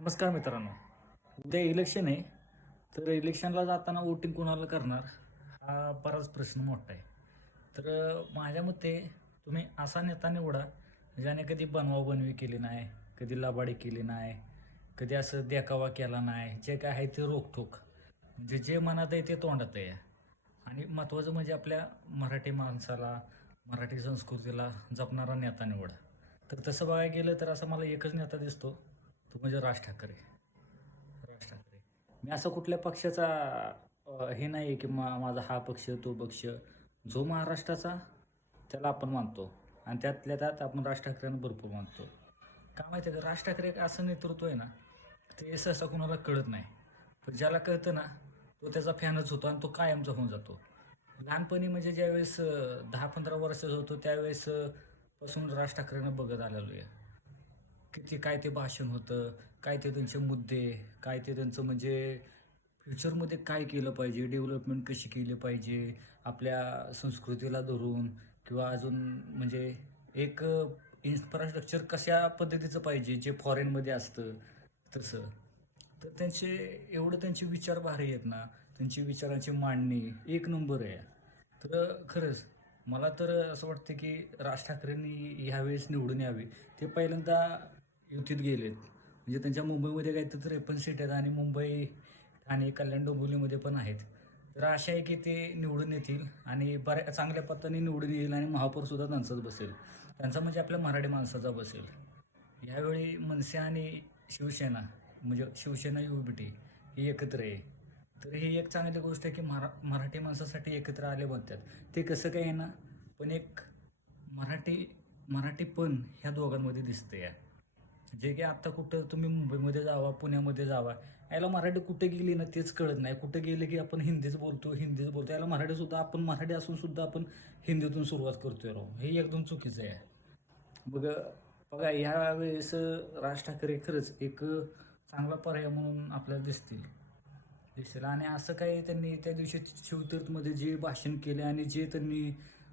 नमस्कार मित्रांनो. उद्या इलेक्शन आहे. तर इलेक्शनला जाताना वोटिंग कोणाला करणार हा बराच प्रश्न मोठा आहे. तर माझ्या मते तुम्ही असा नेता निवडा ज्याने कधी बनवाबनवी केली नाही, कधी लबाडी केली नाही, कधी असं देखावा केला नाही. जे काय आहे ते रोखोक, म्हणजे जे मनात आहे ते तोंडात आहे. आणि महत्त्वाचं म्हणजे आपल्या मराठी माणसाला, मराठी संस्कृतीला जपणारा नेता निवडा. तर तसं बघायला गेलं तर असं मला एकच नेता दिसतो, तो म्हणजे राज ठाकरे. राज ठाकरे. मी असं कुठल्या पक्षाचा हे नाही आहे की माझा हा पक्ष तो पक्ष. जो महाराष्ट्राचा त्याला आपण मानतो. आणि त्यातल्या त्यात आपण राज ठाकरेंना भरपूर मानतो. का माहिती आहे का, राज ठाकरे एक असं नेतृत्व आहे ना, ते सहसा कुणाला कळत नाही. पण ज्याला कळतं ना, तो त्याचा फॅनच होतो आणि तो कायमचा होऊन जातो. लहानपणी म्हणजे ज्यावेळेस 10-15 वर्षाचा होतो त्यावेळेस पासून राज ठाकरेंना बघत आलेलो आहे. किती काय ते भाषण होतं, काय ते त्यांचे मुद्दे, काय ते त्यांचं म्हणजे फ्युचरमध्ये काय केलं पाहिजे, डेव्हलपमेंट कशी केली पाहिजे, आपल्या संस्कृतीला धरून किंवा अजून म्हणजे एक इन्फ्रास्ट्रक्चर कशा पद्धतीचं पाहिजे जे फॉरेनमध्ये असतं तसं. तर त्यांचे विचार भारी आहेत ना, त्यांची विचारांची मांडणी एक नंबर आहे. तर खरंच मला तर असं वाटतं की राज ठाकरेंनी ह्यावेळेस निवडून यावे. ते पहिल्यांदा युतीत गेलेत. म्हणजे त्यांच्या मुंबईमध्ये काही तर 53 सीट आहेत आणि मुंबई, ठाणे, कल्याण, डोंबिवलीमध्ये पण आहेत. तर आशा आहे की ते निवडून येतील आणि बऱ्या चांगल्या पत्ताने निवडून येईल आणि महापौरसुद्धा त्यांचाच बसेल. त्यांचा म्हणजे आपल्या मराठी माणसाचा बसेल. यावेळी मनसे आणि शिवसेना म्हणजे शिवसेना युबीटी ही एकत्र आहे. तर ही एक चांगली गोष्ट आहे की मराठी माणसासाठी एकत्र आले म्हणतात. ते कसं काय आहे ना, पण एक मराठी मराठीपण ह्या दोघांमध्ये दिसतंय. जे की आत्ता कुठं तुम्ही मुंबईमध्ये जावा, पुण्यामध्ये जावा, याला मराठी कुठे गेली ना तेच कळत नाही. कुठं गेलं की आपण हिंदीच बोलतो. याला मराठीसुद्धा आपण मराठी असून सुद्धा आपण हिंदीतून सुरुवात करतोय राव. हे एकदम चुकीचं आहे. बघ बघा ह्या वेळेस राज ठाकरे खरंच एक चांगला पर्याय म्हणून आपल्याला दिसतील आणि असं काही त्यांनी त्या दिवशी शिवतीर्थमध्ये जे भाषण केले आणि जे त्यांनी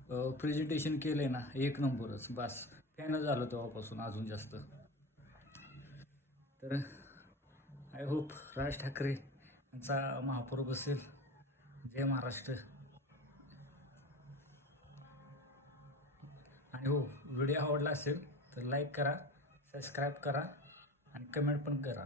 प्रेझेंटेशन केलंय ना, एक नंबरच. बस फॅनच झालं तेव्हापासून अजून जास्त. तर आय होप राज ठाकरे यांचा महापौर बसेल. जय महाराष्ट्र. आणि हो, व्हिडिओ आवडला असेल तर लाईक करा, सबस्क्राईब करा आणि कमेंट पण करा.